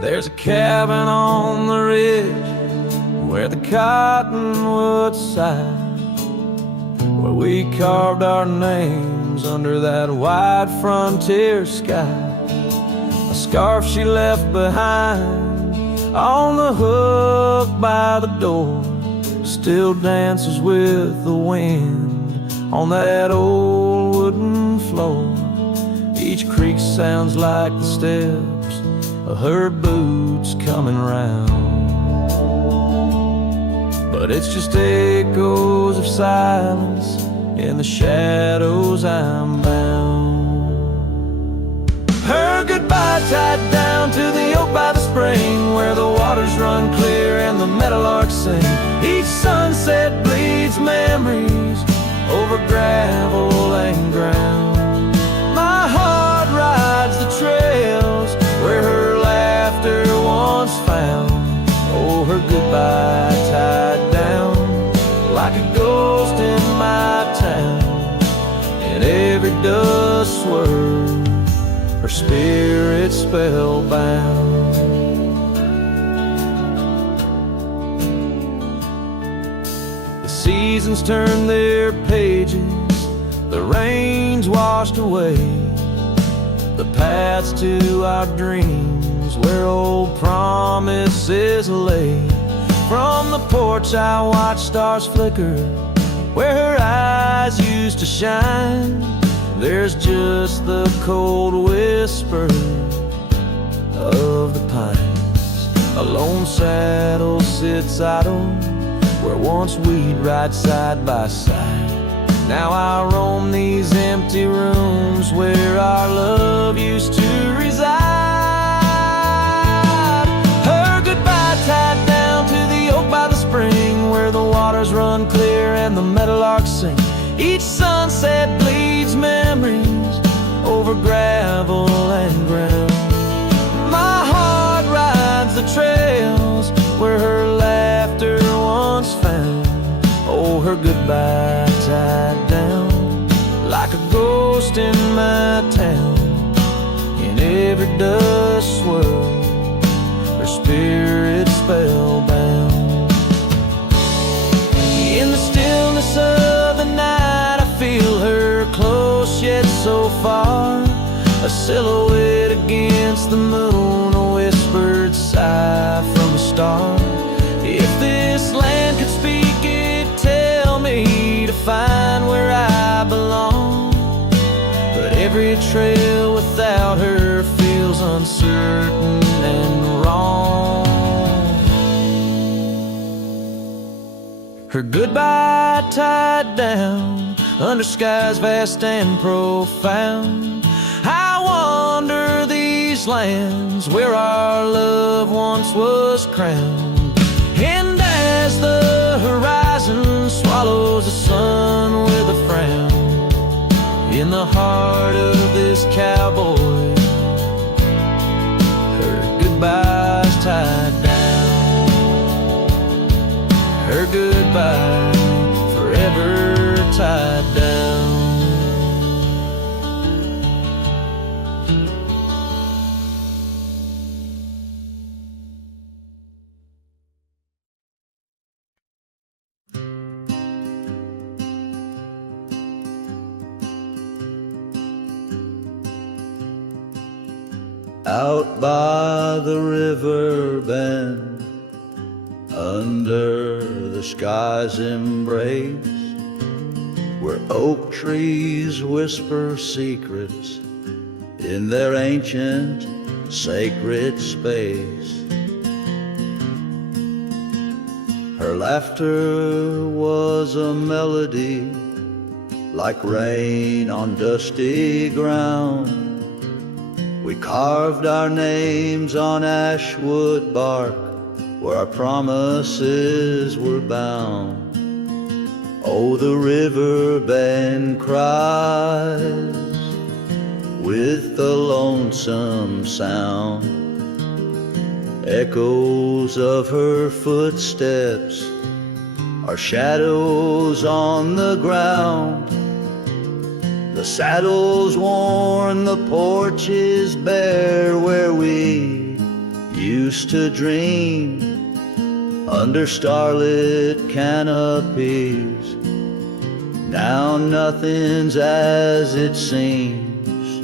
There's a cabin on the ridge where the cottonwoods sigh, where we carved our names under that wide frontier sky. A scarf she left behind on the hook by the door still dances with the wind on that old wooden floor. Each creak sounds like the steps of her boots coming round, but it's just echoes of silence in the shadows I'm bound. Her goodbye tied down to the oak by the spring, where the waters run clear and the meadowlarks sing. Each sunset bleeds memories over gravel and ground. My heart rides the trails where her laughter once found. Oh, her goodbye tied down like a ghost in my town. In every dust swirl, her spirit spellbound. The seasons turn their pages, the rains washed away the paths to our dreams where old promises lay. From the porch I watch stars flicker where her eyes used to shine. There's just the cold whisper of the pines. A lone saddle sits idle where once we'd ride side by side. Now I roam these empty rooms where our love used to reside. Her goodbye tied down to the oak by the spring, where the waters run clear and the meadowlarks sing. Each sunset bleeds memories over gravel and ground. My heart rides the trails where her laughter once found. Oh, her goodbye tied down like a ghost in my town. In every dust swirl, her spirit spellbound. In the stillness of the night, I feel her close yet so far. A silhouette against the moon, a whispered sigh from a star. If this land could speak, it'd tell me to find where I belong. But every trail without her feels uncertain and wrong. Her goodbye tied down under skies vast and profound. I wander these lands where our love once was crowned. And as the horizon swallows the sun with a frown, in the heart of this cowboy, her goodbye's tied down. Her goodbye forever tied down. Out by the Riverbend, under the sky's embrace, where oak trees whisper secrets in their ancient sacred space. Her laughter was a melody like rain on dusty ground. We carved our names on ashwood bark where our promises were bound. Oh, the riverbend cries with a lonesome sound. Echoes of her footsteps are shadows on the ground. The saddle's worn, the porch is bare where we used to dream under starlit canopies. Now nothing's as it seems.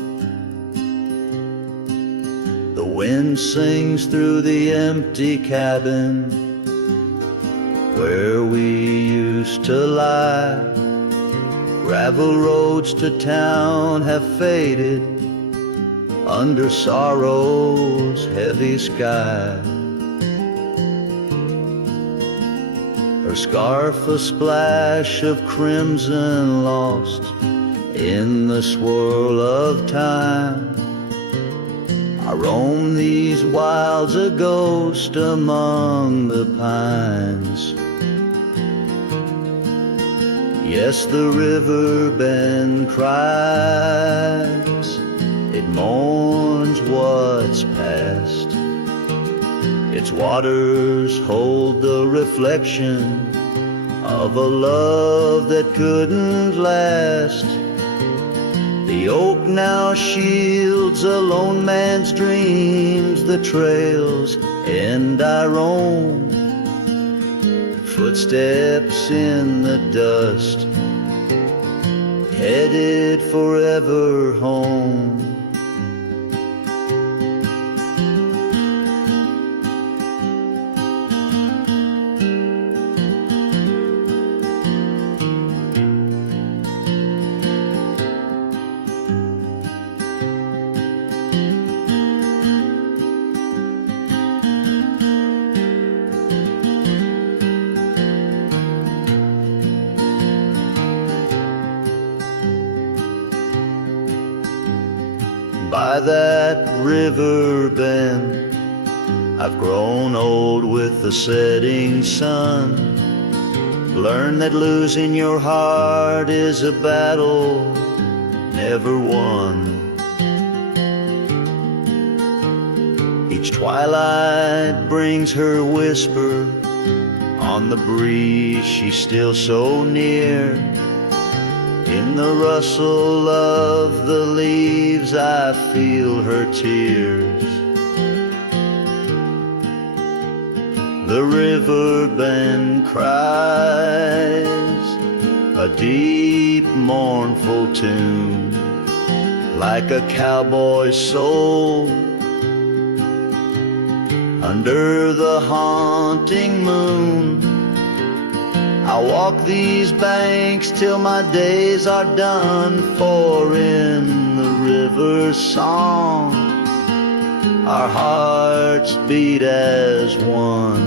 The wind sings through the empty cabin where we used to lie. Gravel roads to town have faded under sorrow's heavy sky. Her scarf a splash of crimson lost in the swirl of time. I roam these wilds a ghost among the pines. Yes, the riverbend cries, it mourns what's past. Its waters hold the reflection of a love that couldn't last. The oak now shields a lone man's dreams, the trails and I roam. Footsteps in the dust, headed forever home. By that river bend, I've grown old with the setting sun. Learn that losing your heart is a battle never won. Each twilight brings her whisper on the breeze, she's still so near. In the rustle of the leaves I feel her tears. The riverbend cries a deep mournful tune, like a cowboy's soul under the haunting moon. I walk these banks till my days are done, for in the river's song our hearts beat as one.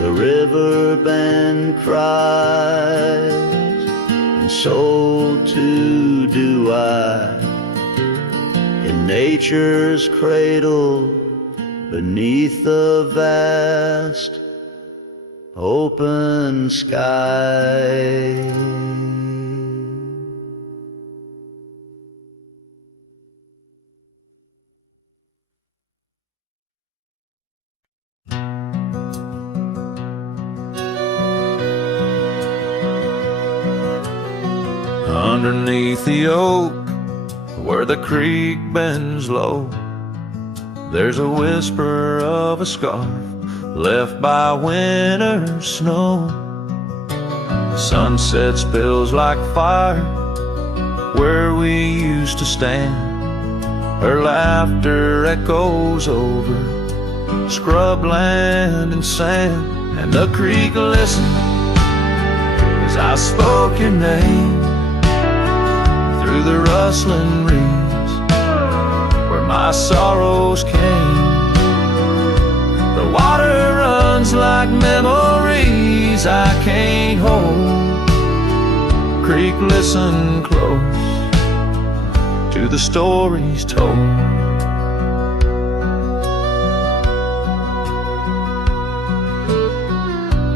The riverbend cries, and so too do I, in nature's cradle beneath the vast open sky. Underneath the oak, where the creek bends low, there's a whisper of a scarf left by winter's snow. The sunset spills like fire where we used to stand. Her laughter echoes over scrubland and sand, and the creek listened as I spoke your name through the rustling reeds where my sorrows came. The water runs like memories I can't hold. Creek, listen close to the stories told.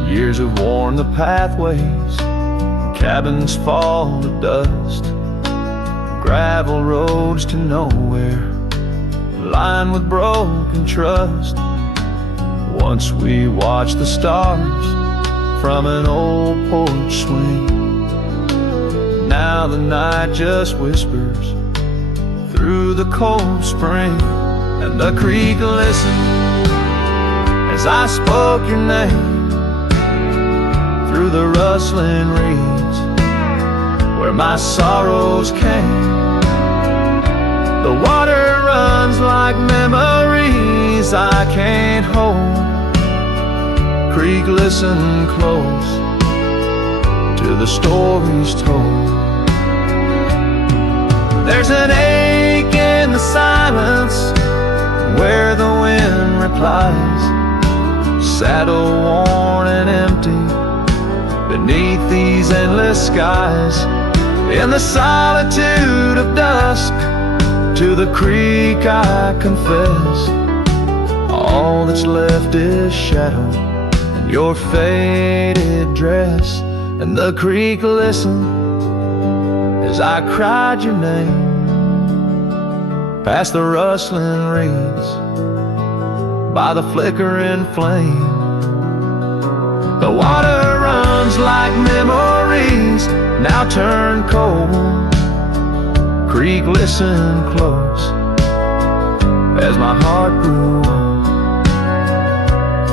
Years have worn the pathways, cabins fall to dust, gravel roads to nowhere, lined with broken trust. Once we watched the stars from an old porch swing. Now the night just whispers through the cold spring. and the creek listened as I spoke your name through the rustling reeds where my sorrows came. The water runs like memories I can't hold. Creek, listen close to the stories told. There's an ache in the silence where the wind replies, saddle worn and empty beneath these endless skies. In the solitude of dusk, to the creek I confess, all that's left is shadow and your faded dress. And the creek listened as I cried your name past the rustling reeds by the flickering flame. The water runs like memories now turn cold. Creek, listen close as my heart grew old.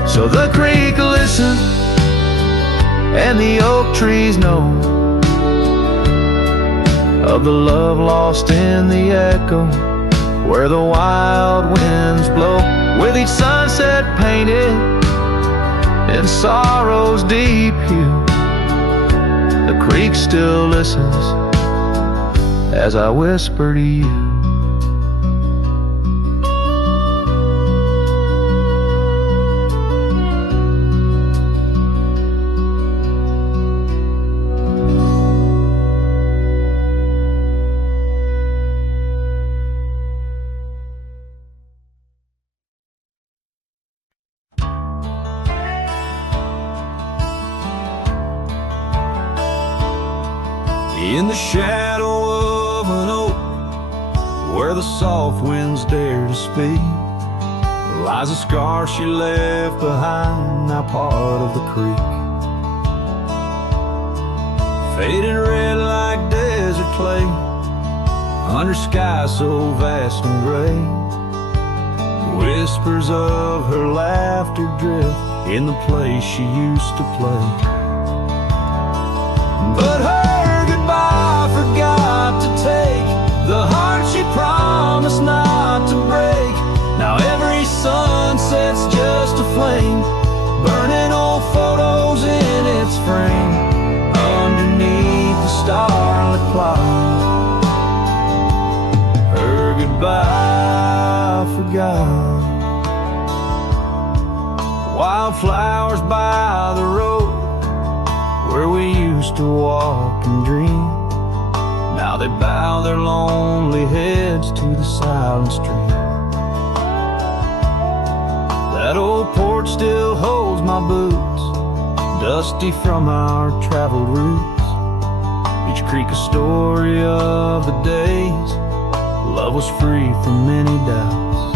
So the creek listened and the oak trees know of the love lost in the echo where the wild winds blow. With each sunset painted in sorrow's deep hue, the creek still listens as I whisper to you. In the shadow of an oak, where the soft winds dare to speak, lies a scar she left behind, now part of the creek. Faded red like desert clay, under sky so vast and gray. Whispers of her laughter drift in the place she used to play. But her goodbye forgot to take the heart she promised not to break. Now every sunset's just a flame, burning old photos in its frame underneath the starlit cloud. Her goodbye forgot. Wildflowers by the road where we used to walk and dream, now they bow their lonely heads to the silent stream. That old porch still holds my boots, dusty from our traveled routes. Each creek a story of the days love was free from many doubts.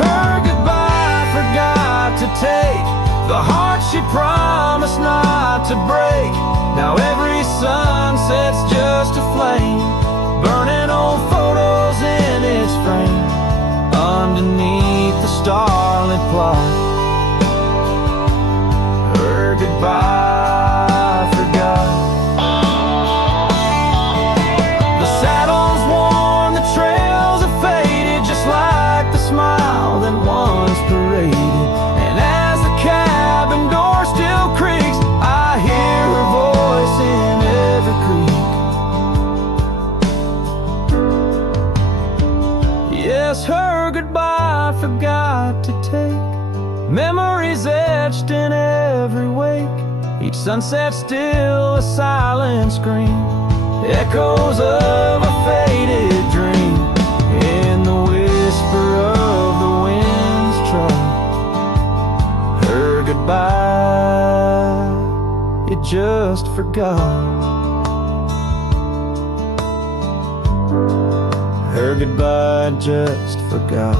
Her goodbye forgot to take the heart she promised not to break. Now every sunset's just a flame, burning old photos in its frame underneath the starlit plot. Her goodbye forgot. The saddle's worn, the trails are faded, just like the smile that once paraded. And as the cabin door still creaks, I hear her voice in every creek. Yes, her goodbye forgot to take memories etched in every wake. Each sunset still a silent scream, echoes of a faded dream in the whisper of the wind's trot. Her goodbye, it just forgot. Her goodbye just forgot.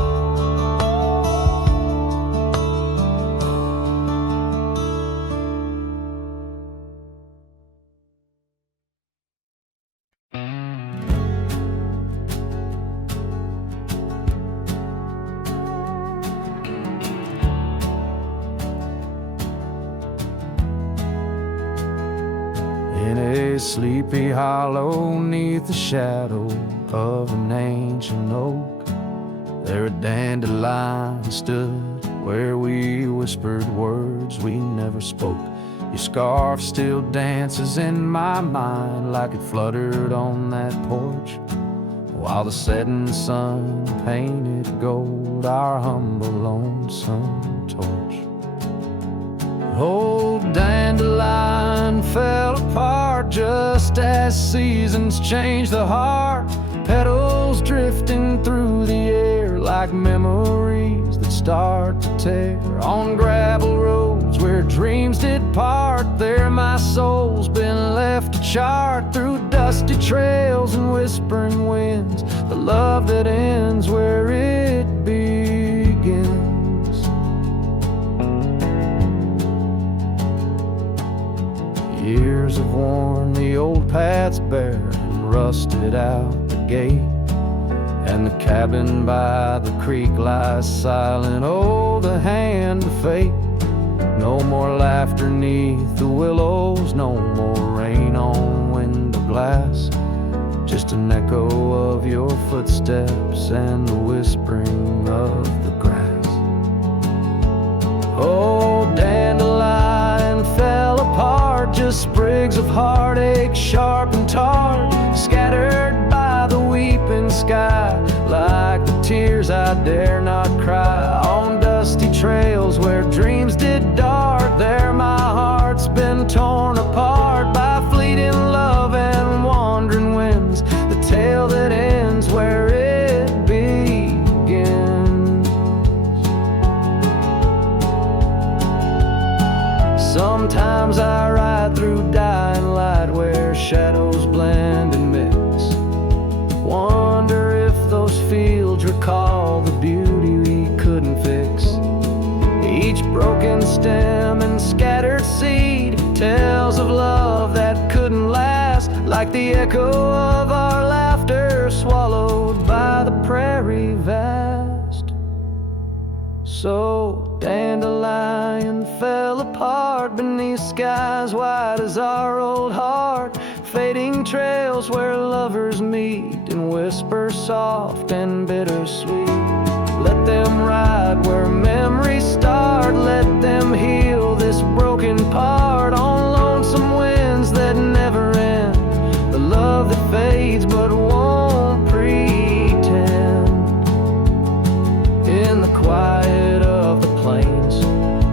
a sleepy hollow 'neath the shadow of an ancient oak. There a dandelion stood where we whispered words we never spoke. Your scarf still dances in my mind like it fluttered on that porch, while the setting sun painted gold our humble lonesome torch. Old dandelion fell apart just as seasons change the heart, petals drifting through the air like memories that start to tear. On gravel roads where dreams did part, there my soul's been left to chart through dusty trails and whispering winds, the love that ends where it begins. Years have worn the old paths bare and rusted out the gate, and the cabin by the creek lies silent. Oh, the hand of fate. No more laughter 'neath the willows, no more rain on window glass, just an echo of your footsteps and the whispering of the grass. Oh, dandelion fell apart, just sprigs of heartache, sharp and tart, scattered by the weeping sky, like the tears I dare not cry. On dusty trails where dreams did dart, there my heart's been torn apart by fleeting love and wandering winds, the tale that ends where it begins. Sometimes I ride through dying light where shadows blend and mix, wonder if those fields recall the beauty we couldn't fix. Each broken stem and scattered seed tells of love that couldn't last, like the echo of our laughter swallowed by the prairie vast. So dandelion fell apart beneath skies wide as our old heart, fading trails where lovers meet and whisper soft and bittersweet. Let them ride where memories start, let them heal this broken part on lonesome winds that never end, the love that fades but won't pretend. In the quiet of the plains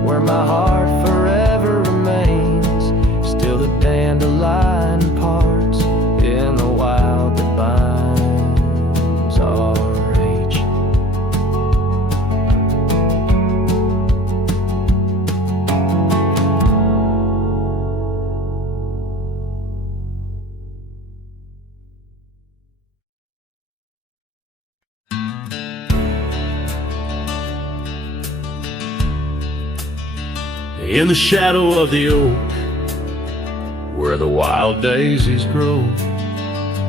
where my heart forever remains, still the dandelion parts in the wild that binds our age. In the shadow of the oak, where the wild daisies grow,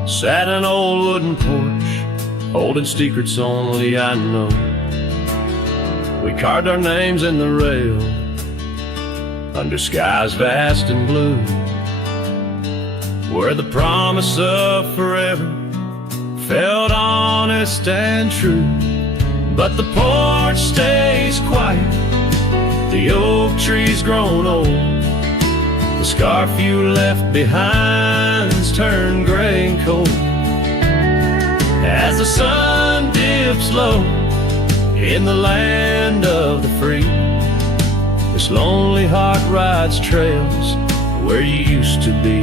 sat an old wooden porch, holding secrets only I know. We carved our names in the rail, under skies vast and blue, where the promise of forever felt honest and true. But the porch stays quiet, the oak tree's grown old, the scarf you left behind's turned gray and cold. As the sun dips low in the land of the free, this lonely heart rides trails where you used to be.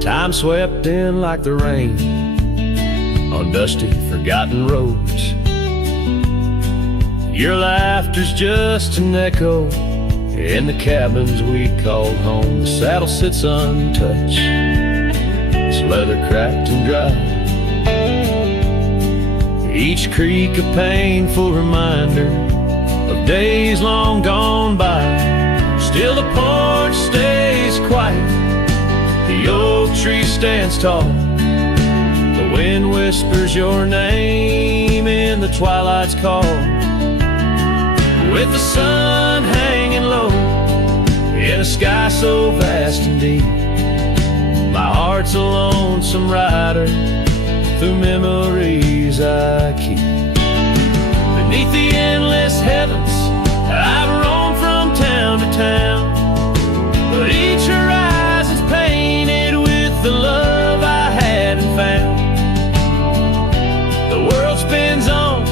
Time swept in like the rain on dusty, forgotten roads. Your laughter's just an echo in the cabins we called home. The saddle sits untouched, its leather cracked and dry, each creak a painful reminder of days long gone by. Still the porch stays quiet, the oak tree stands tall, the wind whispers your name in the twilight's call. With the sun hanging low in a sky so vast and deep. My heart's a lonesome rider through memories I keep. Beneath the endless heavens, I've roamed from town to town, but each horizon's painted with the love I hadn't found. The world spins on,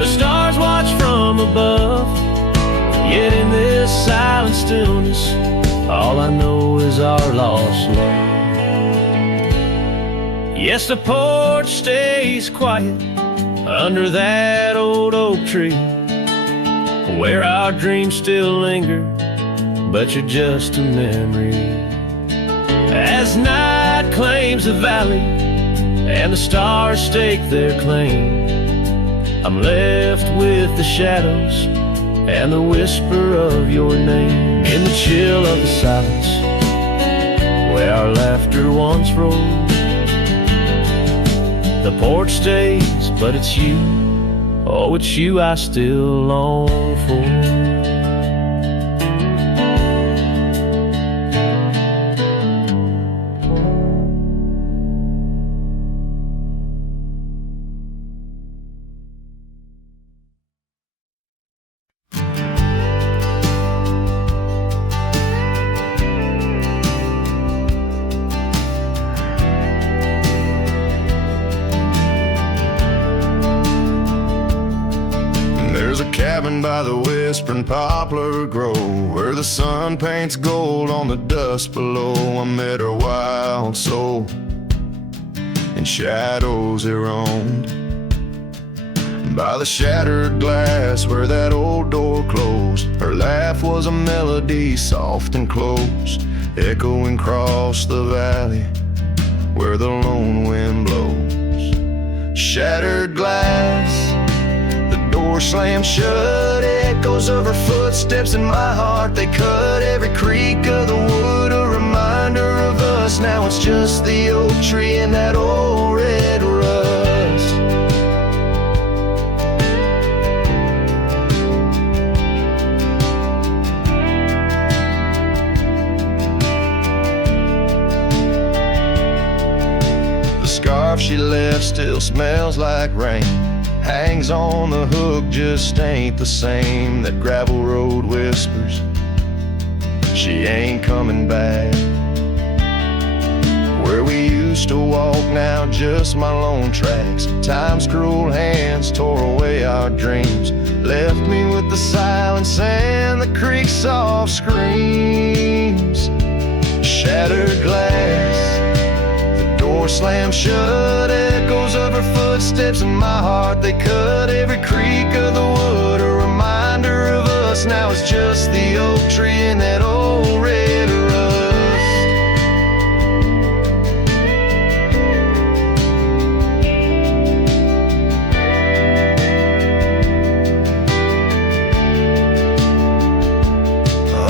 the stars watch from above, yet in this silent stillness, all I know is our lost love. Yes, the porch stays quiet under that old oak tree, where our dreams still linger, but you're just a memory. As night claims the valley and the stars stake their claim, I'm left with the shadows and the whisper of your name. In the chill of the silence, where our laughter once rolled, the porch stays, but it's you, oh, it's you I still long for. By the whispering poplar grove, where the sun paints gold on the dust below, I met her wild soul, in shadows it roamed. By the shattered glass where that old door closed, her laugh was a melody soft and close, echoing across the valley where the lone wind blows. Shattered glass, door slammed shut, echoes of her footsteps in my heart, they cut every creak of the wood, a reminder of us. Now it's just the oak tree and that old red rust. The scarf she left still smells like rain, hangs on the hook, just ain't the same. That gravel road whispers, she ain't coming back. Where we used to walk, now just my lone tracks. Time's cruel hands tore away our dreams, left me with the silence and the creek's soft screams. Shattered glass, door slammed shut, echoes of her footsteps in my heart, they cut every creak of the wood, a reminder of us. Now it's just the oak tree and that old red rust.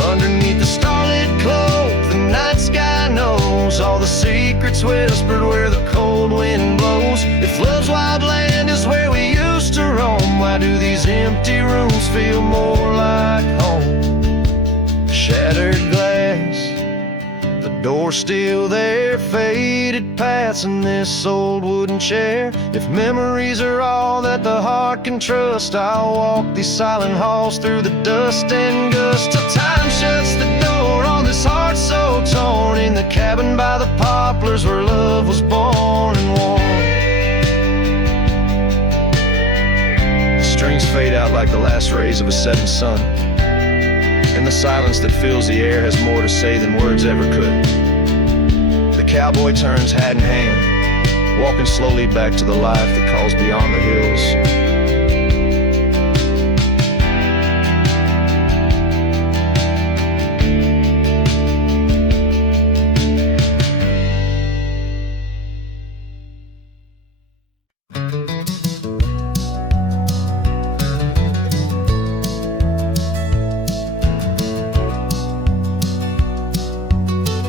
Underneath the starlit cloak, the night sky knows all the secrets whispered where the cold wind blows. If love's wild land is where we used to roam, why do these empty rooms feel more like home? Shattered glass, the door still there, faded paths in this old wooden chair. If memories are all that the heart can trust, I'll walk these silent halls through the dust and gust, till time shuts the door on this heart so torn, in the cabin by the poplars where love was born and worn. The strings fade out like the last rays of a setting sun, and the silence that fills the air has more to say than words ever could. The cowboy turns hat in hand, walking slowly back to the life that calls beyond the hills.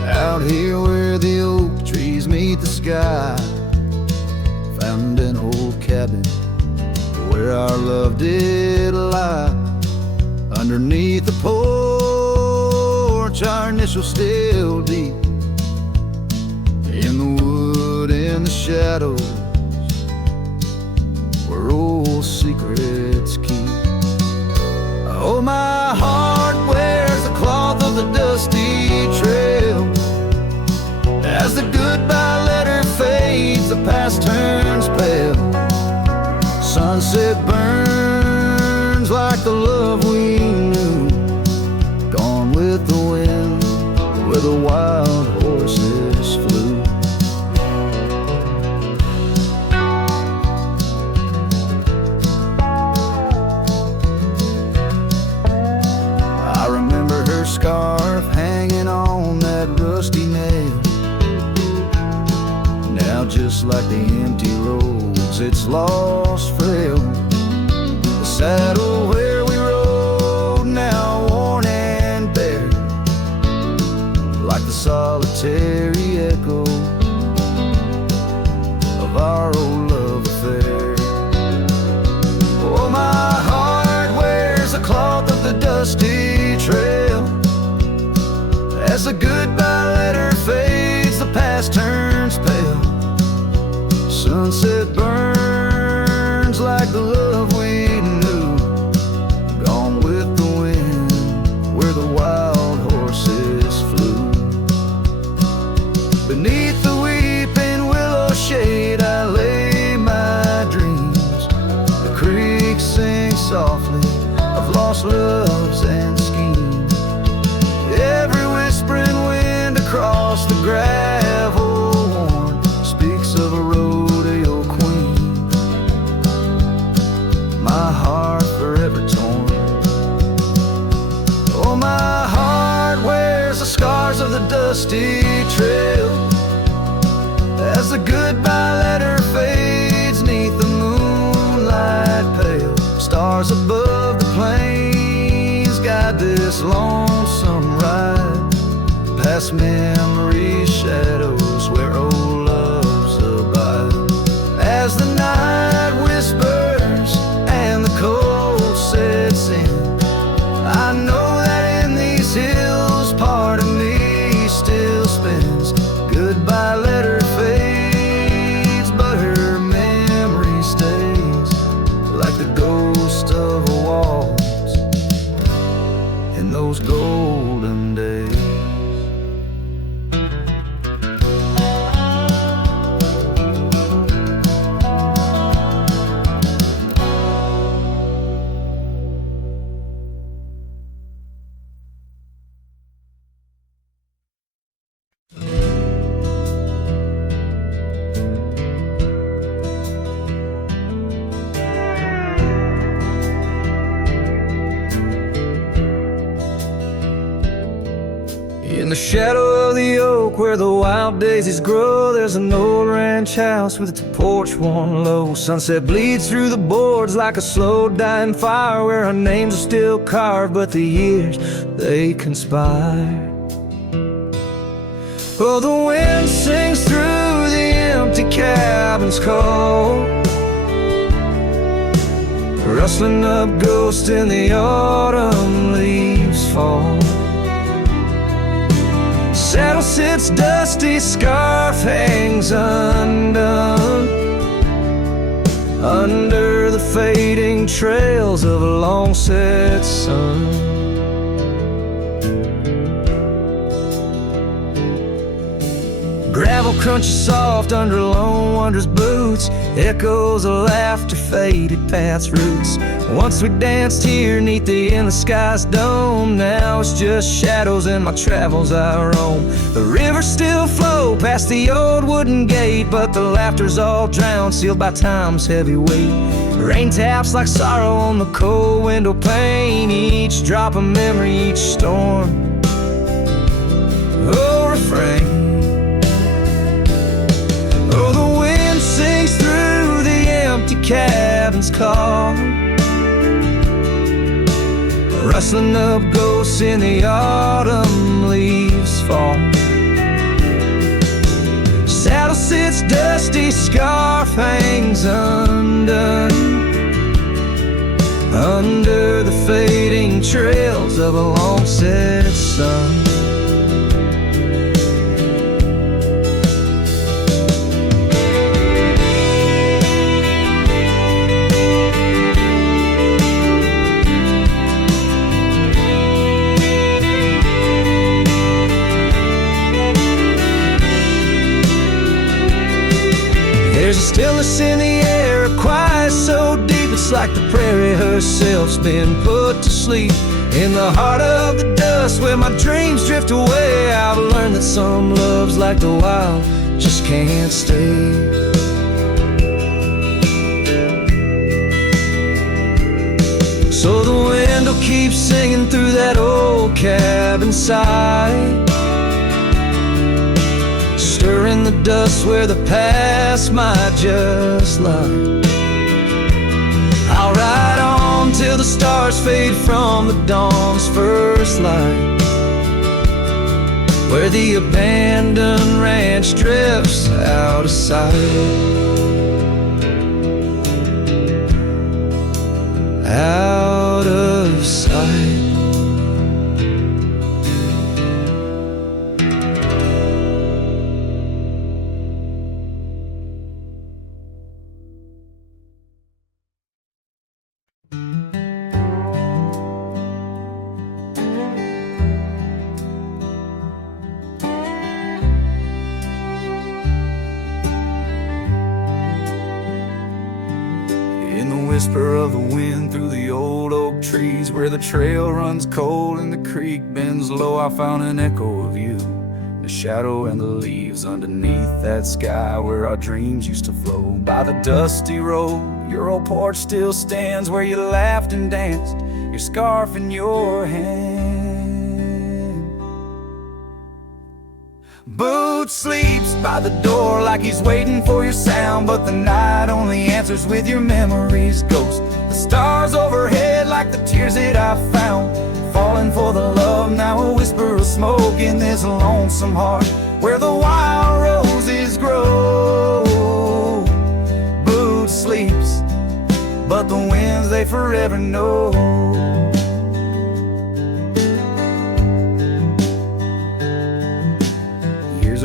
Out here where the oak trees meet the sky, found an old cabin where our love did lie. Underneath the porch our initials still deep in the wood, in the shadows, where old secrets keep. Oh, my heart wears the cloth of the dusty trail. As the goodbye letter fades, the past turns pale. Sunset burns like the love we knew, gone with the wind, where the wild horses flew. I remember her scarf hanging on that rusty nail. Now just like the empty roads, it's lost frail. The saddle where we rode, now worn and bare, like the solitary echo of our old love affair. Oh, my heart wears the cloth of the dusty trail. As the goodbye letter fades, the past turns pale. Sunset burns like the love we knew, gone with the wind, where the wild horses flew. Beneath the weeping willow shade, I lay my dreams. The creek sings softly of lost loves and schemes. Every whispering wind across the gravel worn speaks of a rodeo queen. My heart forever torn. Oh, my heart wears the scars of the dusty trail. As the goodbye letter fades neath the moonlight pale, stars above the plains guide this lonesome ride, past memory's shadows where old loves abide. As the night whispers and the cold sets in, I know that in these hills part of me still spins. Goodbye letter fades, but her memory stays, like the ghost of a waltz in those golden days. In the shadow of the oak where the wild daisies grow, there's an old ranch house with its porch worn low. Sunset bleeds through the boards like a slow dying fire, where our names are still carved but the years, they conspire. Oh, the wind sings through the empty cabin's call, rustling up ghosts in the autumn leaves fall. Saddle sits dusty, scarf hangs undone, under the fading trails of a long set sun. Gravel crunches soft under lone wanderer's boots, echoes of laughter faded past roots. Once we danced here neath the endless sky's dome, now it's just shadows in my travels I roam. The rivers still flow past the old wooden gate, but the laughter's all drowned, sealed by time's heavy weight. Rain taps like sorrow on the cold window pane, each drop a memory, each storm. Oh, refrain. Oh, the wind sings through the empty cabin's call, rustling up ghosts in the autumn leaves fall. Saddle sits dusty, scarf hangs undone, under the fading trails of a long set sun. Stillness in the air, a quiet so deep, it's like the prairie herself's been put to sleep. In the heart of the dust where my dreams drift away, I've learned that some loves like the wild just can't stay. So the wind will keep singing through that old cabin side, stirring the dust where the past might just lie. I'll ride on till the stars fade from the dawn's first light, where the abandoned ranch drifts out of sight. Out of sight. Whisper of the wind through the old oak trees, where the trail runs cold and the creek bends low, I found an echo of you, the shadow and the leaves underneath that sky where our dreams used to flow. By the dusty road, your old porch still stands, where you laughed and danced, your scarf in your hand. Boots sleeps by the door like he's waiting for your sound, but the night only answers with your memory's ghost. The stars overhead like the tears that I found, falling for the love, now a whisper of smoke in this lonesome heart where the wild roses grow. Boots sleeps, but the winds they forever know.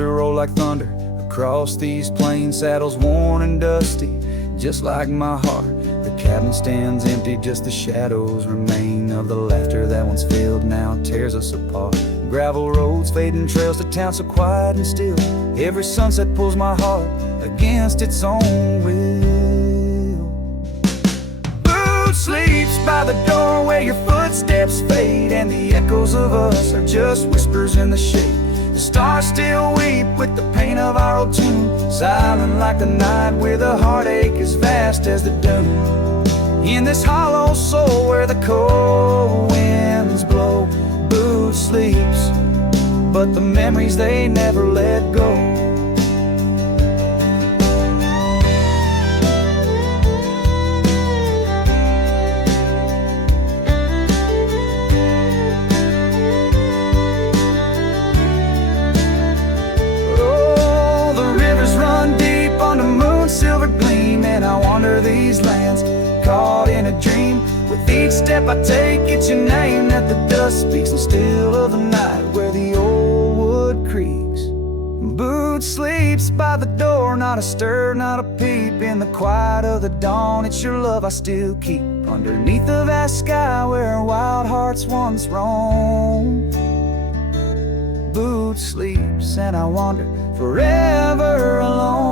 Roll like thunder across these plains, saddles worn and dusty, just like my heart. The cabin stands empty, just the shadows remain of the laughter that once filled, now tears us apart. Gravel roads, fading trails to town so quiet and still, every sunset pulls my heart against its own will. Boots sleeps by the door where your footsteps fade, and the echoes of us are just whispers in the shade. The stars still weep with the pain of our old tune, silent like the night where the heartache is vast as the dune. In this hollow soul where the cold winds blow, Boots sleeps, but the memories they never let go. Silver gleam, and I wander these lands, caught in a dream. With each step I take, it's your name that the dust speaks, and still of the night where the old wood creaks. Boots sleeps by the door, not a stir, not a peep. In the quiet of the dawn, it's your love I still keep, underneath the vast sky where wild hearts once roamed. Boots sleeps, and I wander forever alone,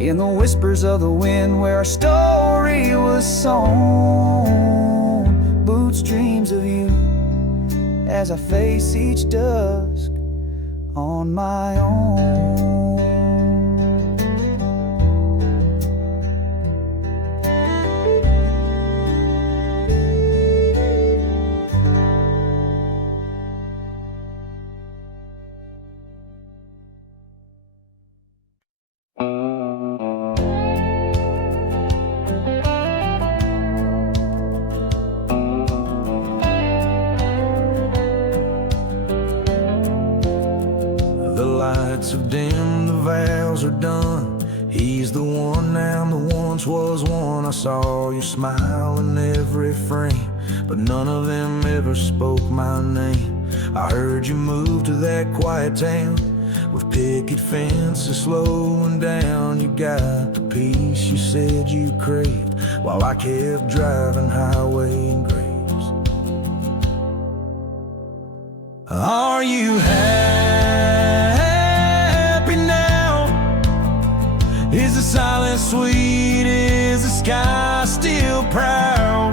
in the whispers of the wind where our story was sown. Boots dreams of you as I face each dusk on my own. Have dimmed, the vows are done. He's the one now, the once was one. I saw you smile in every frame, but none of them ever spoke my name. I heard you move to that quiet town with picket fences slowing down. You got the peace you said you craved, while I kept driving highway and graves. Are you happy now? sweet is the sky still proud?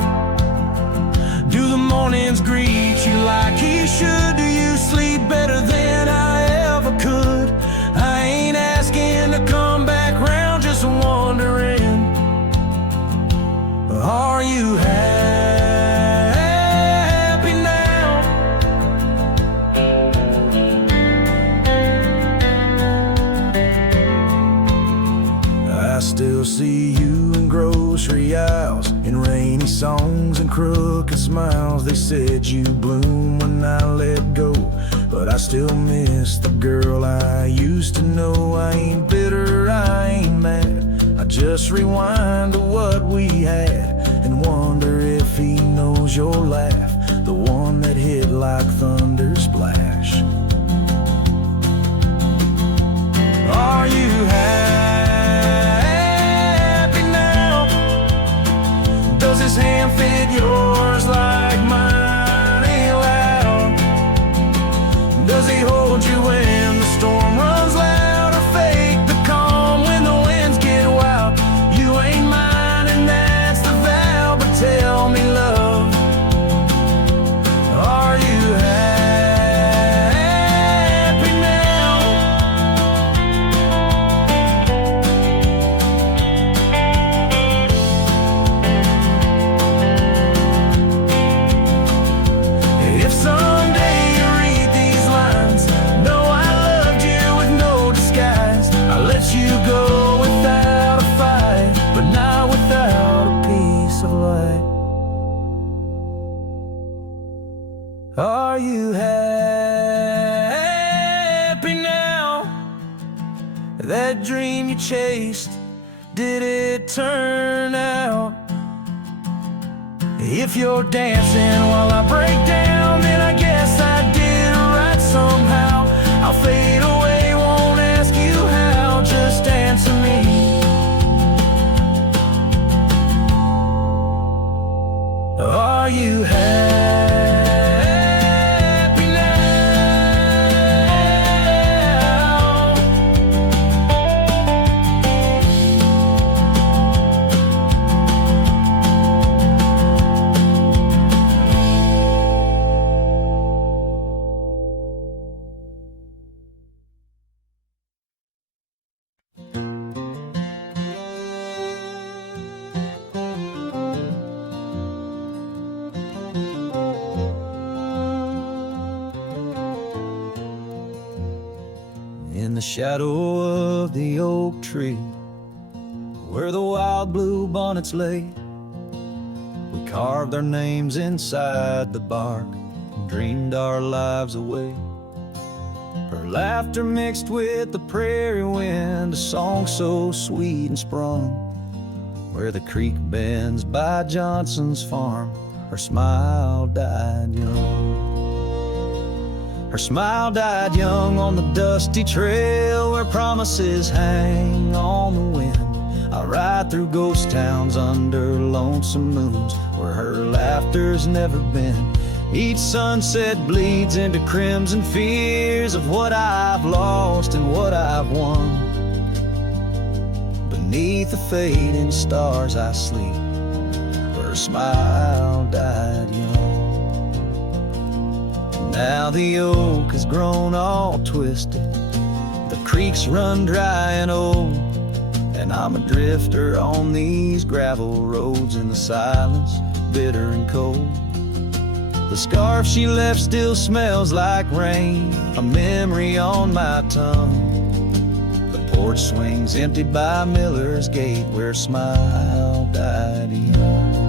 Do the mornings greet you like he should? Do you sleep better than I ever could? I ain't asking to come back round, just wondering, are you happy now? I still see you in grocery aisles, in rainy songs and crooked smiles. They said you bloom when I let go, but I still miss the girl I used to know. I ain't bitter, I ain't mad, I just rewind to what we had and wonder if he knows your laugh, the one that hit like thunder splash. Are you happy now? Does his hand fit yours like mine ain't loud? Does he hold you when the storm runs loud, or fake the calm when the winds get wild? You ain't mine and that's the vow, but tell me, love, are you happy now? If someday you read these lines, know I loved you with no disguise. I let you go without a fight, but not without a piece of light. Are you happy now? That dream you chased, did it turn out? If you're dancing while I break down, then I guess I did right somehow. I'll fade away, won't ask you how, just answer me. Are you happy now? In the shadow of the oak tree, where the wild blue bonnets lay, we carved our names inside the bark and dreamed our lives away. Her laughter mixed with the prairie wind, a song so sweet and sprung, where the creek bends by Johnson's farm. Her smile died young. Her smile died young on the dusty trail where promises hang on the wind. I ride through ghost towns under lonesome moons where her laughter's never been. Each sunset bleeds into crimson fears of what I've lost and what I've won. Beneath the fading stars I sleep, her smile died young. Now the oak has grown all twisted, the creeks run dry and old, and I'm a drifter on these gravel roads in the silence, bitter and cold. The scarf she left still smells like rain, a memory on my tongue. The porch swings empty by Miller's Gate where her smile died young.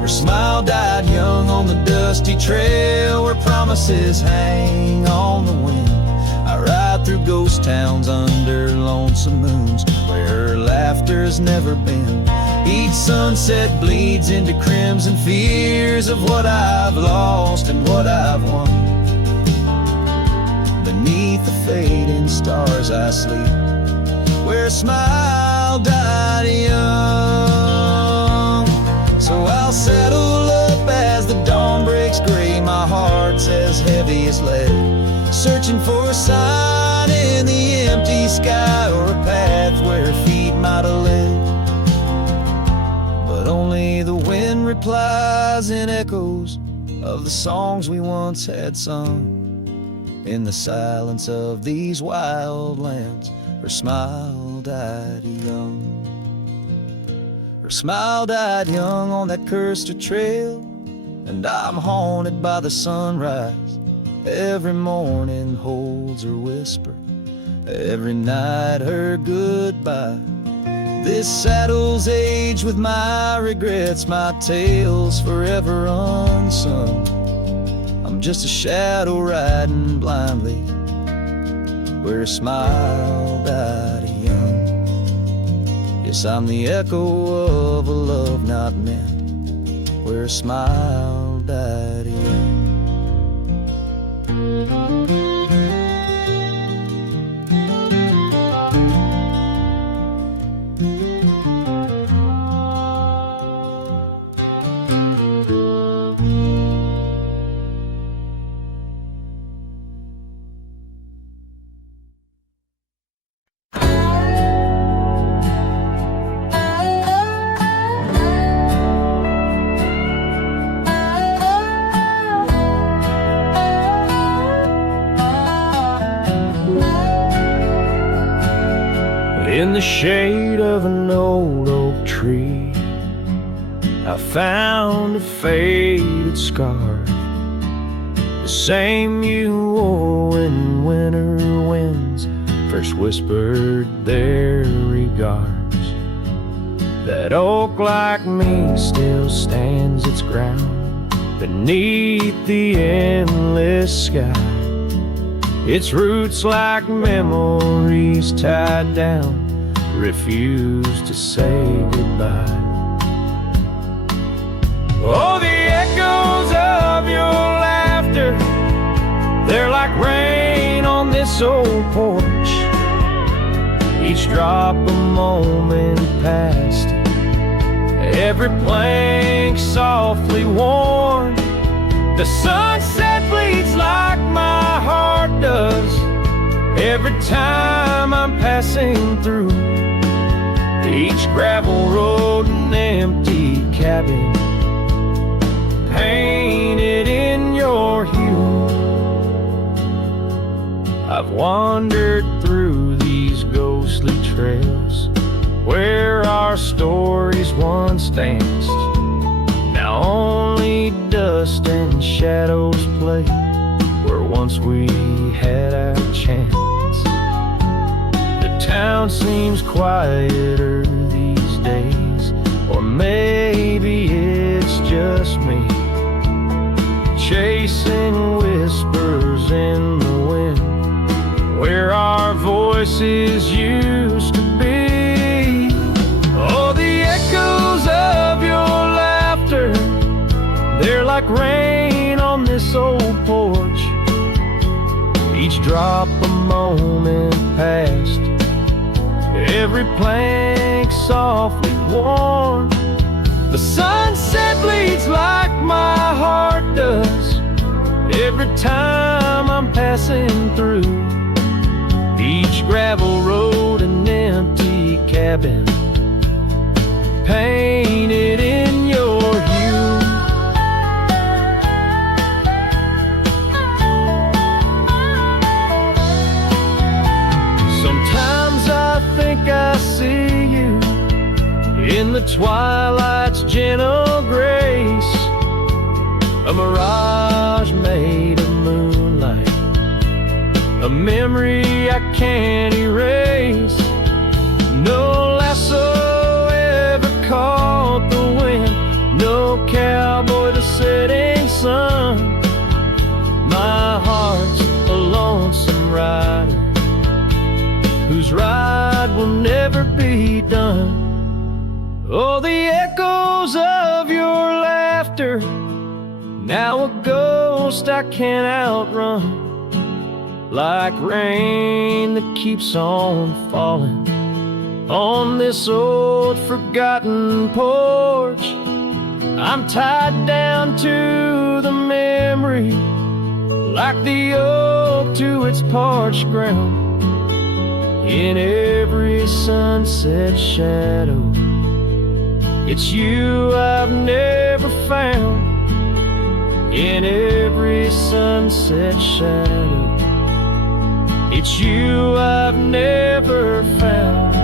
Her smile died young on the dusty trail where promises hang on the wind. I ride through ghost towns under lonesome moons where her laughter's never been. Each sunset bleeds into crimson fears of what I've lost and what I've won. Beneath the fading stars I sleep, where a smile died young. So I'll settle up as the dawn breaks gray, my heart's as heavy as lead, searching for a sign in the empty sky or a path where her feet night I live, but only the wind replies in echoes of the songs we once had sung. In the silence of these wild lands, her smile died young. Her smile died young on that cursed trail, and I'm haunted by the sunrise. Every morning holds her whisper, every night her goodbye. This saddle's aged with my regrets, my tale's forever unsung. I'm just a shadow riding blindly where a smile died young. Yes, I'm the echo of a love not meant, where a smile died young. In the shade of an old oak tree, I found a faded scarf, the same you wore when winter winds first whispered their regards. That oak, like me, still stands its ground beneath the endless sky. Its roots, like memories tied down, refuse to say goodbye. Oh, the echoes of your laughter, they're like rain on this old porch. Each drop a moment past, every plank softly worn. The sunset bleeds like my heart does every time I'm passing through. Each gravel road and empty cabin painted in your hue. I've wandered through these ghostly trails where our stories once danced. Now only dust and shadows play where once we had our chance. The town seems quieter these days, or maybe it's just me, chasing whispers in the wind where our voices used to be. Oh, the echoes of your laughter, they're like rain on this old porch. Each drop a moment past, every plank softly worn. The sunset bleeds like my heart does every time I'm passing through. Each gravel road and empty cabin painted in your hue. Sometimes I think I see you in the twilight's gentle grace, a mirage made of moonlight, a memory I can't erase. No lasso ever caught the wind, no cowboy the setting sun. My heart's a lonesome rider whose ride will never be done. Oh, the echoes of your laughter, now a ghost I can't outrun. Like rain that keeps on falling on this old forgotten porch. I'm tied down to the memory, like the oak to its parched ground. In every sunset shadow, it's you I've never found. In every sunset shadow, it's you I've never found.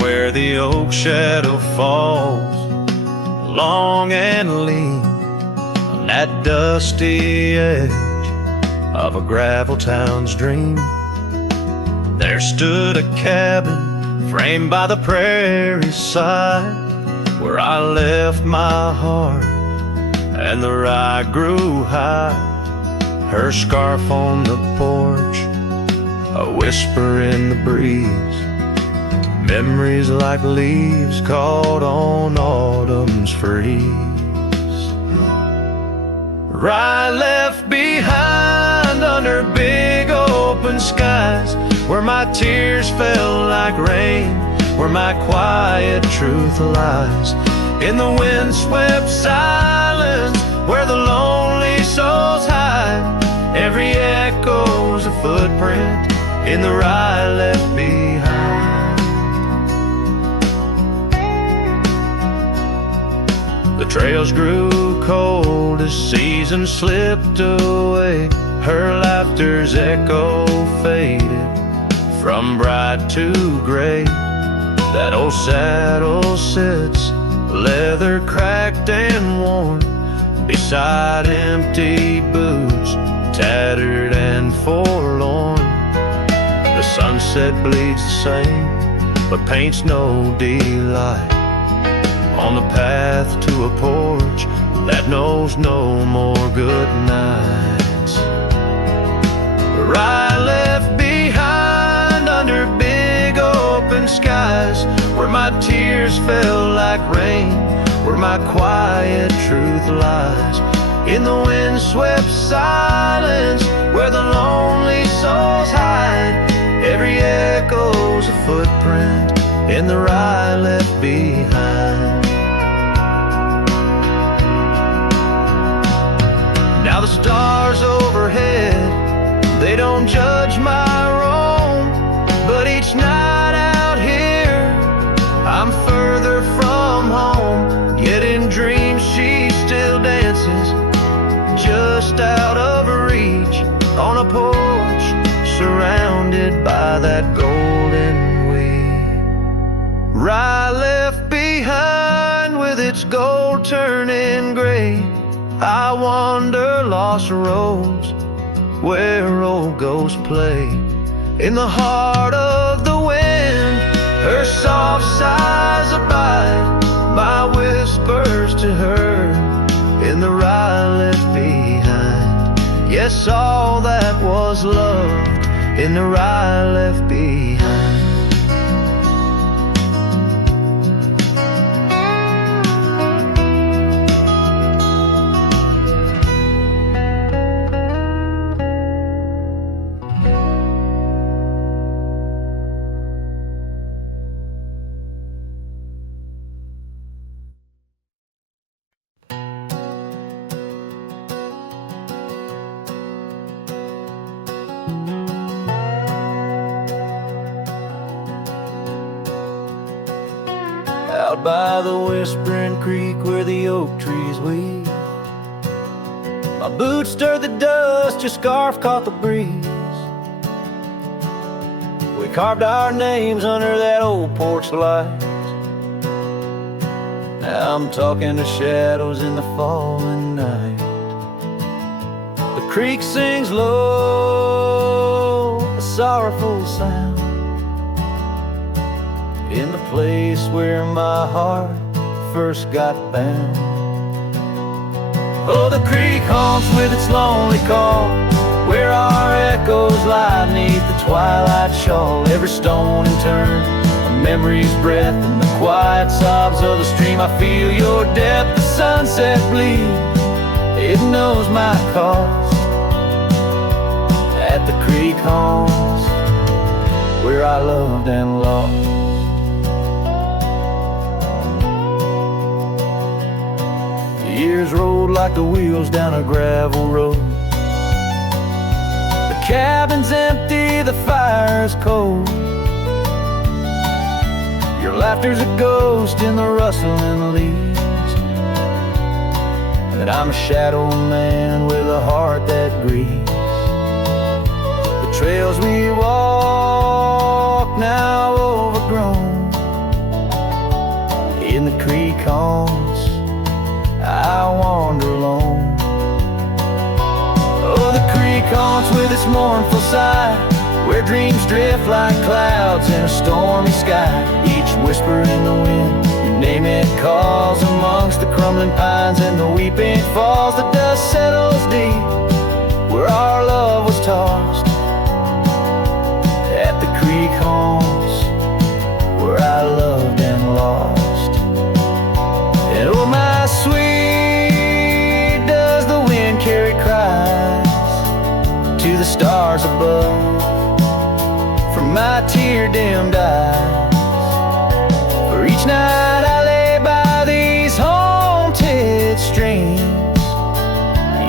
Where the oak shadow falls, long and lean, on that dusty edge of a gravel town's dream, there stood a cabin framed by the prairie's side, where I left my heart and the rye grew high. Her scarf on the porch, a whisper in the breeze, memories like leaves caught on autumn's freeze. Rye left behind under big open skies, where my tears fell like rain, where my quiet truth lies. In the windswept silence, where the lonely souls hide, every echo's a footprint in the rye left behind. The trails grew cold as seasons slipped away. Her laughter's echo faded from bright to gray. That old saddle sits, leather cracked and worn, beside empty boots, tattered and forlorn. The sunset bleeds the same, but paints no delight on the path to a porch that knows no more good nights. Rye left behind under big open skies, where my tears fell like rain, where my quiet truth lies. In the windswept silence, where the lonely souls hide, every echo's a footprint in the rye left behind. Now the stars overhead, they don't judge my wrong, but each night out here, I'm further from home. Yet in dreams she still dances, just out of reach, on a porch, surrounded by that golden wheat. Rye left behind with its gold turning gray, I wander lost roads where old ghosts play. In the heart of the wind, her soft sighs abide, my whispers to her in the rye left behind. Yes, all that was loved in the rye left behind. Out by the whispering creek where the oak trees weep, my boots stirred the dust, your scarf caught the breeze. We carved our names under that old porch light. Now I'm talking to shadows in the falling night. The creek sings low, a sorrowful sound, in the place where my heart first got bound. Oh, the creek haunts with its lonely call, where our echoes lie neath the twilight shawl. Every stone and turn, a memory's breath, and the quiet sobs of the the stream, I feel your depth. The sunset bleed, it knows my cost. At the creek homes where I loved and lost. The years rolled like the wheels down a gravel road. The cabin's empty, the fire's cold. Your laughter's a ghost in the rustling leaves. And I'm a shadow man with a heart that grieves. The trails we walk now overgrown. In the creek homes I wander alone. Oh, the creek haunts with its mournful sigh, where dreams drift like clouds in a stormy sky. Each whisper in the wind, you name it, calls amongst the crumbling pines and the weeping falls. The dust settles deep where our love was tossed. At the creek homes where I loved and lost. And oh, my sweet, does the wind carry cries to the stars above from my tear-dimmed eyes? For each night I lay by these haunted streams,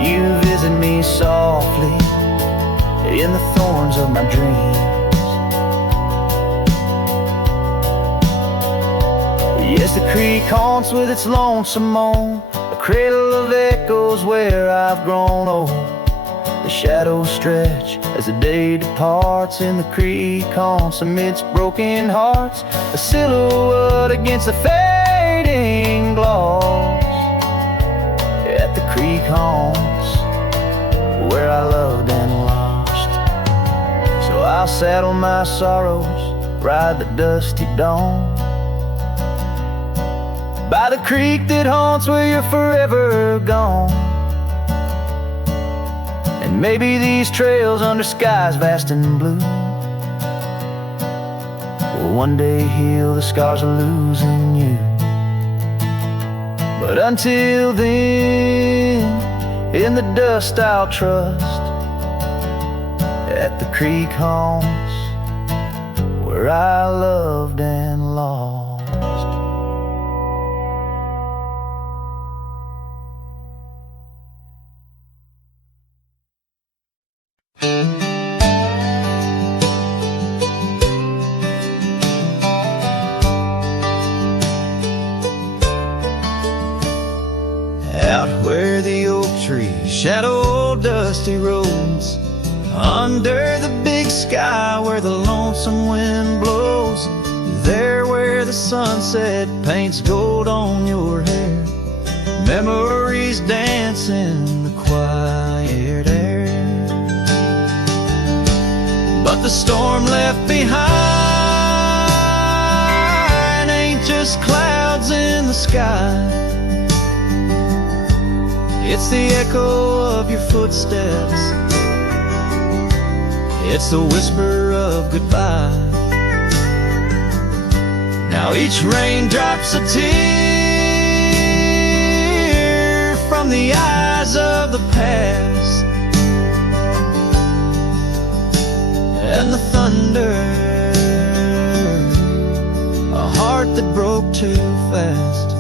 you visit me softly in the thorns of my dreams. Yes, the creek haunts with its lonesome moan, a cradle of echoes where I've grown old. The shadows stretch as the day departs in the creek haunts amidst broken hearts, a silhouette against the fading gloss. At the creek haunts where I loved and lost. So I'll saddle my sorrows, ride the dusty dawn by the creek that haunts where you're forever gone. And maybe these trails under skies vast and blue will one day heal the scars of losing you. But until then, in the dust I'll trust. At the creek haunts where I loved and lost. Out where the oak trees shadow dusty roads, under the big sky where the lonesome wind blows, there where the sunset paints gold on your hair, memories dance in the quiet air. But the storm left behind ain't just clouds in the sky. It's the echo of your footsteps, it's the whisper of goodbye. Now each raindrop's a tear from the eyes of the past, and the thunder, a heart that broke too fast.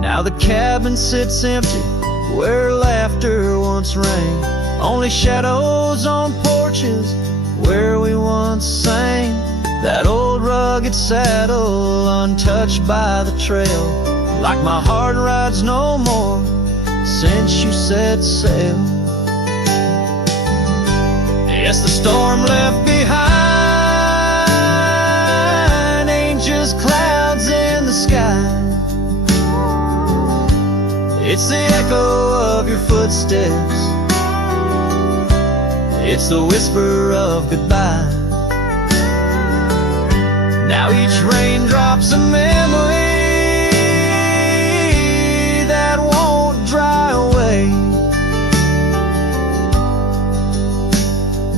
Now the cabin sits empty where laughter once rang, only shadows on porches where we once sang. That old rugged saddle untouched by the trail, like my heart rides no more since you set sail. Yes, the storm left behind ain't just clouds in the sky. It's the echo of your footsteps, it's the whisper of goodbye. Now each raindrop's a memory that won't dry away,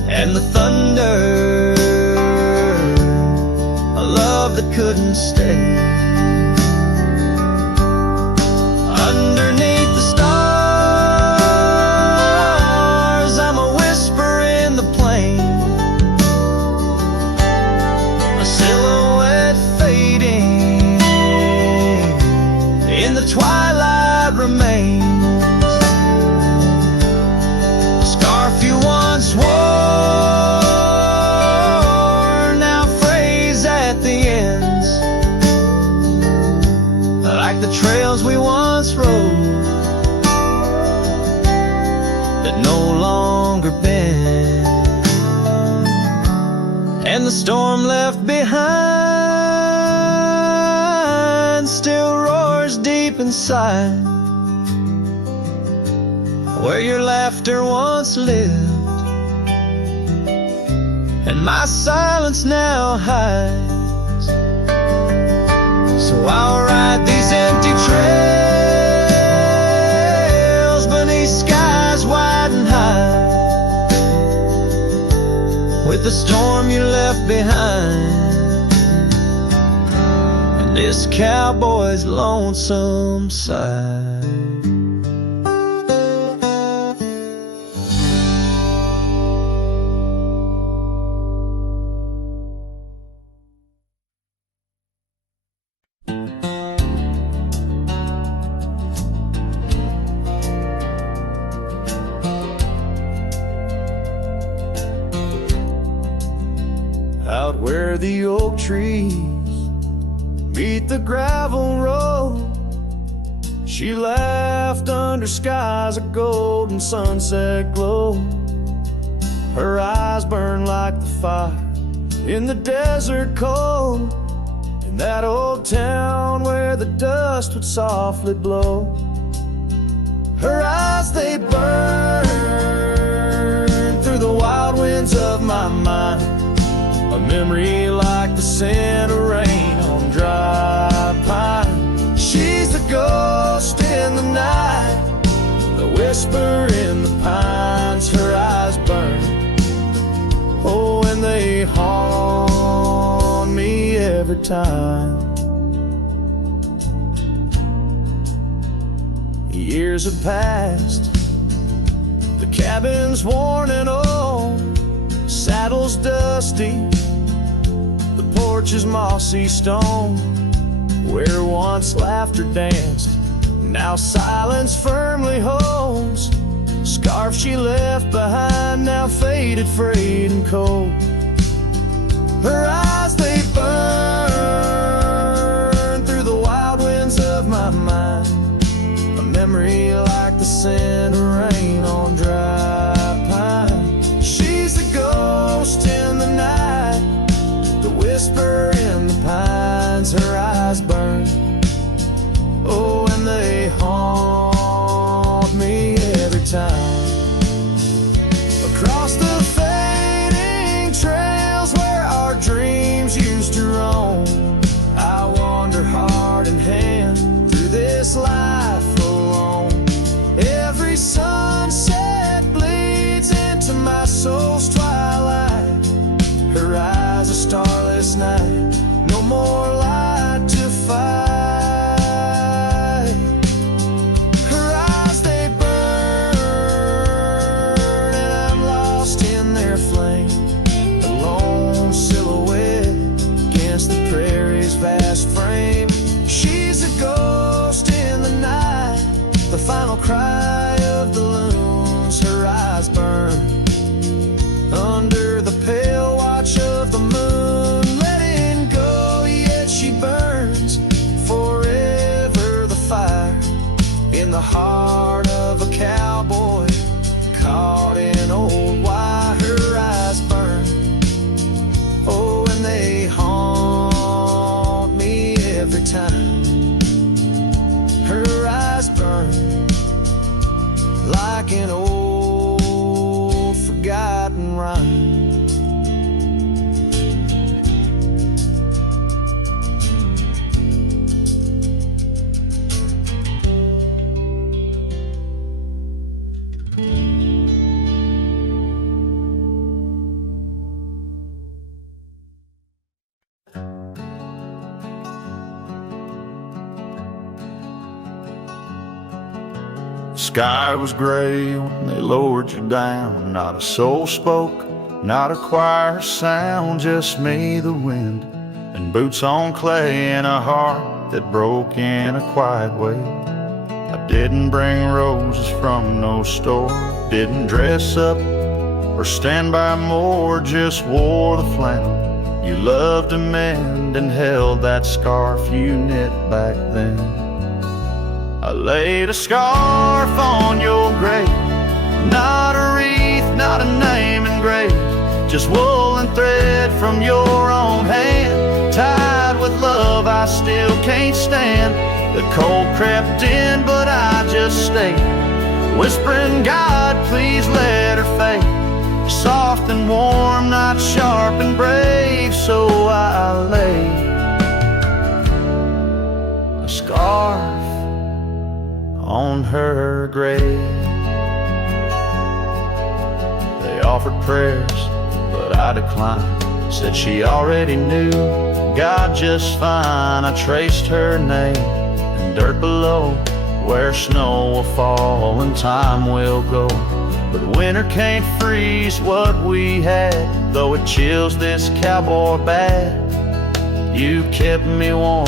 and the thunder, a love love that couldn't stay. Underneath the stars, I'm a whisper in the plain, a silhouette fading in the twilight remains. A scarf you once wore now frays at the ends, like the trails we once rode that no longer bend. And the storm left behind still roars deep inside, where your laughter once lived and my silence now hides. So I'll ride these empty trails beneath skies wide and high, with the storm you left behind and this cowboy's lonesome side. Out where the oak trees meet the gravel road, she laughed under skies of golden sunset glow. Her eyes burned like the fire in the desert cold, in that old town where the dust would softly blow. Her eyes, they burn through the wild winds of my mind, a memory like the scent of rain on dry pine. She's the ghost in the night, the whisper in the pines. Her eyes burn, oh, and they haunt me every time. Years have passed, the cabin's worn and old, saddle's dusty, the porch is mossy stone. Where once laughter danced, now silence firmly holds. Scarf she left behind, now faded, frayed and cold. Her eyes, they burn through the wild winds of my mind, a memory like the scent of rain on dry pine. She's the ghost in the night, the whisper in the pines. Her eyes burn, oh, and they haunt me every time. Across the fading trails where our dreams used to roam, I wander heart in hand through this life alone. Every sunset bleeds into my soul's twilight. Her eyes a starless night, no more light to fight. Her eyes, they burn, and I'm lost in their flame, a lone silhouette against the prairie's vast frame. She's a ghost in the night, the final cry of the loons. Her eyes burn under the pale watch of the moon, letting go, yet she burns forever. The fire in the heart of a cowboy caught in old wire. Her eyes burn, oh, and they haunt me every time. Her eyes burn like an old forgotten rhyme. Sky was gray when they lowered you down. Not a soul spoke, not a choir sound, just me, the wind, and boots on clay, and a heart that broke in a quiet way. I didn't bring roses from no store, didn't dress up or stand by more, just wore the flannel you loved to mend and held that scarf you knit back then. I laid a scarf on your grave, not a wreath, not a name engraved, just wool and thread from your own hand, tied with love I still can't stand. The cold crept in, but I just stayed, whispering, God, please let her fade. Soft and warm, not sharp and brave, so I laid a scarf on her grave. They offered prayers, but I declined, said she already knew God just fine. I traced her name in dirt below, where snow will fall and time will go. But winter can't freeze what we had, though it chills this cowboy bad. You kept me warm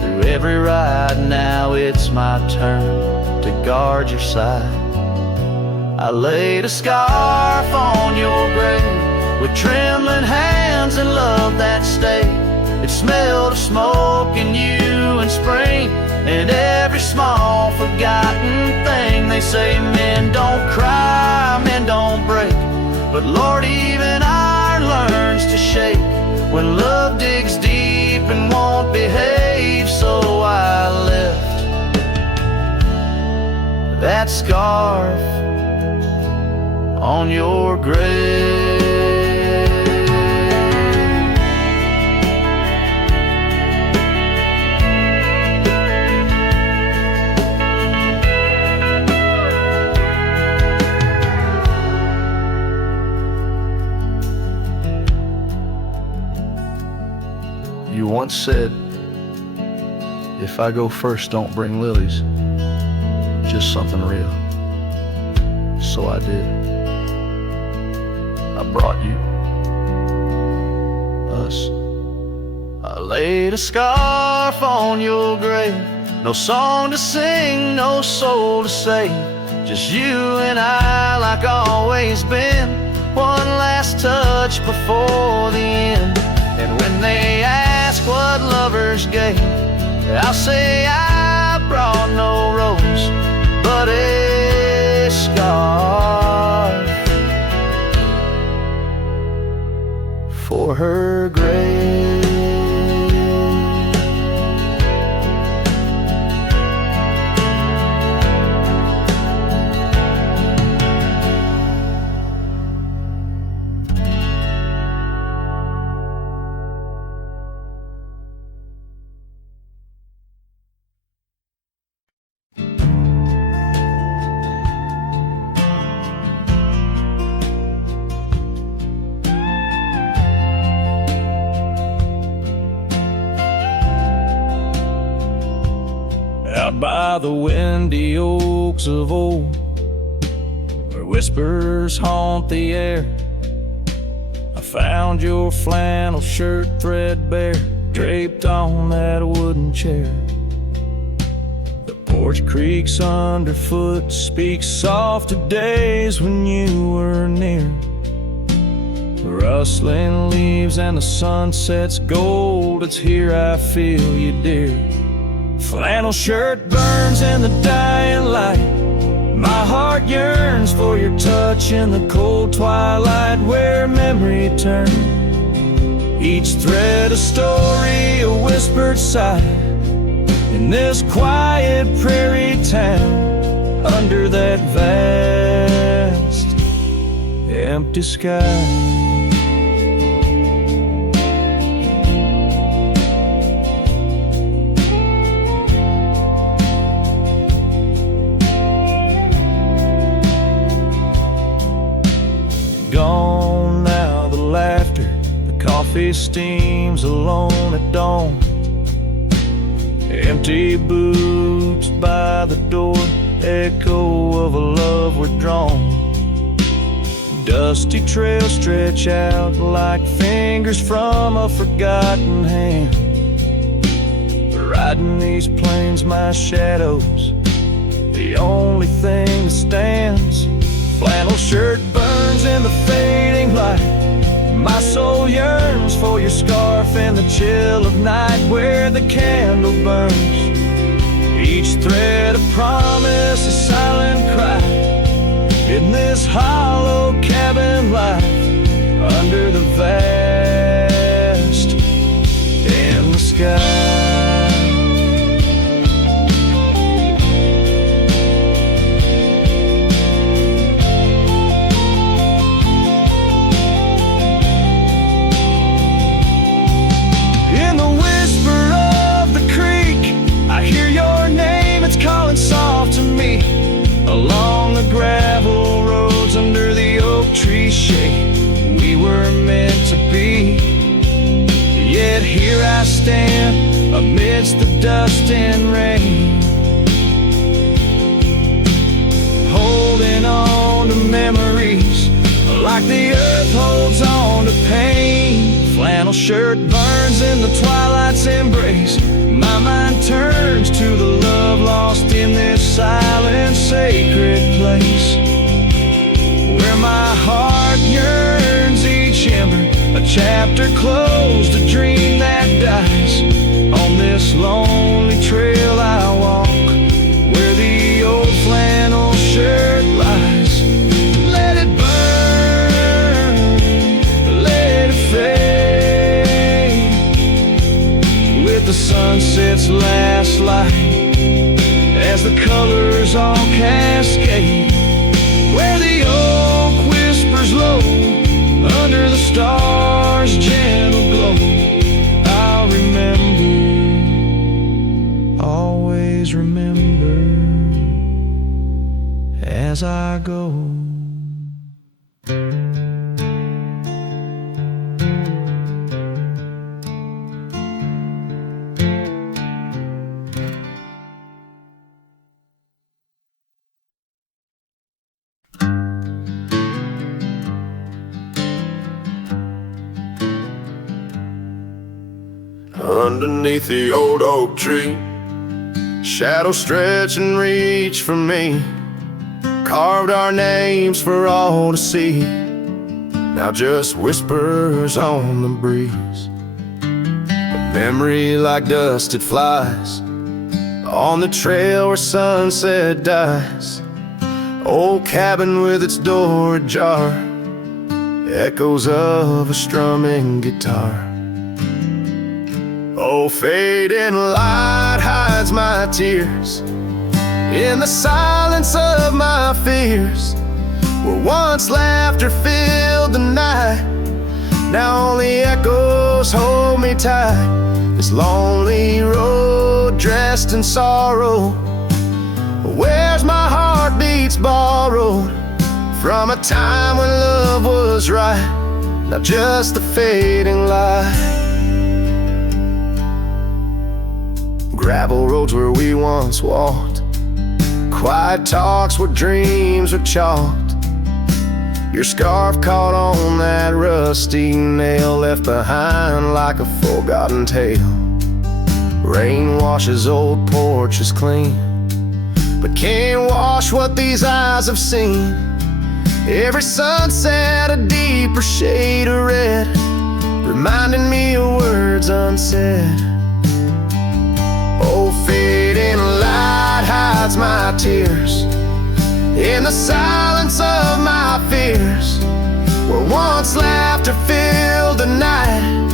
through every ride, now it's my turn to guard your side. I laid a scarf on your grave with trembling hands and love that stayed. It smelled of smoke and you and spring and every small forgotten thing. They say men don't cry, men don't break, but Lord, even iron learns to shake when love digs deep and won't behave. So I left that scarf on your grave. You once said, if I go first, don't bring lilies, just something real. So I did. I brought you, us. I laid a scarf on your grave, no song to sing, no soul to save, just you and I like always been, one last touch before the end. And when they ask what lovers gave, I'll say I brought no rose, but a scarf for her grave. Out by the windy oaks of old, where whispers haunt the air, I found your flannel shirt threadbare, draped on that wooden chair. The porch creaks underfoot, speaks soft of days when you were near. The rustling leaves and the sunset's gold, it's here I feel you, dear. Flannel shirt burns in the dying light, my heart yearns for your touch in the cold twilight, where memory turns, each thread a story, a whispered sigh, in this quiet prairie town, under that vast empty sky. Gone now the laughter, the coffee steams alone at dawn. Empty boots by the door, echo of a love withdrawn. Dusty trails stretch out like fingers from a forgotten hand. Riding these plains, my shadow's the only thing that stands. Flannel shirt burns in the fading light. My soul yearns for your scarf and the chill of night where the candle burns. Each thread of promise, a silent cry in this hollow cabin life under the vast in the sky. In the whisper of the creek, I hear your name, it's calling soft to me. Along the gravel roads under the oak tree shade, we were meant to be. Yet here I stand amidst the dust and rain, holding on to memories like the earth holds on to pain. Flannel shirt burns in the twilight's embrace. My mind turns to the love lost in this silent, sacred place, where my heart yearns each ember, a chapter closed, a dream that dies. On this lonely trail I walk, where the old flannel shirt lies. Let it burn, let it fade, with the sunset's last light, as the colors all cascade, where the oak whispers low under the stars' gentle glow. I'll remember, always remember, as I go. Underneath the old oak tree, shadows stretch and reach for me. Carved our names for all to see, now just whispers on the breeze. A memory like dust, it flies on the trail where sunset dies. Old cabin with its door ajar, echoes of a strumming guitar. Oh, fading light hides my tears in the silence of my fears, where once laughter filled the night, now only echoes hold me tight. This lonely road dressed in sorrow, where's my heartbeats borrowed from a time when love was right, now just the fading light. Gravel roads where we once walked, quiet talks where dreams were chalked. Your scarf caught on that rusty nail, left behind like a forgotten tale. Rain washes old porches clean, but can't wash what these eyes have seen. Every sunset a deeper shade of red, reminding me of words unsaid. Oh, fading light hides my tears in the silence of my fears, where once laughter filled the night,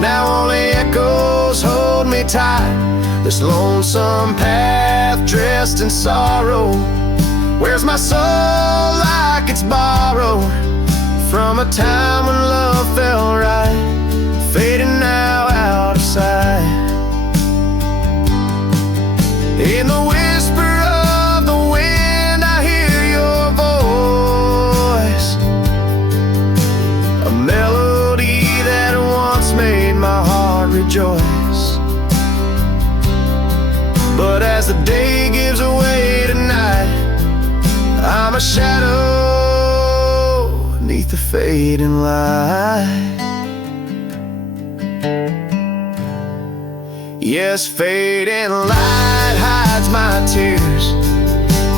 now only echoes hold me tight. This lonesome path dressed in sorrow, where's my soul like it's borrowed from a time when love felt right, fading now out of sight. In the whisper of the wind I hear your voice, a melody that once made my heart rejoice. But as the day gives away tonight, I'm a shadow beneath the fading light. Yes, fading light hides my tears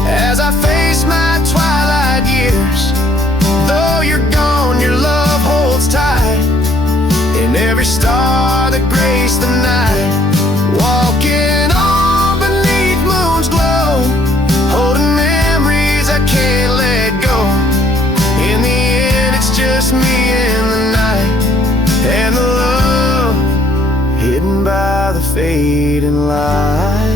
as I face my twilight years. Though you're gone, your love holds tight in every star that graced the night. Walking on beneath moon's glow, holding memories I can't let go. In the end, it's just me and the night, and the love hidden by the fading light.